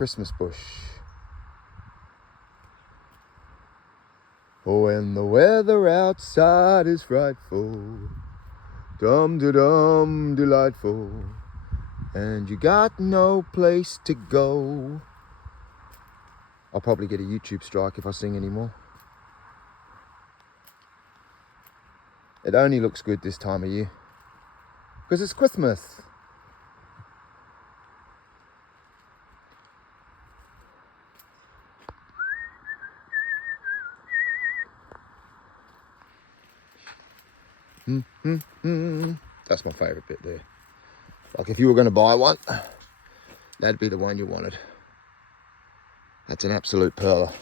Christmas bush. Oh, when the weather outside is frightful, dum-de-dum delightful, and you got no place to go. I'll probably get a YouTube strike if I sing anymore. It only looks good this time of year, because it's Christmas. That's my favourite bit there. Like if you were going to buy one, that'd be the one you wanted. That's an absolute pearler.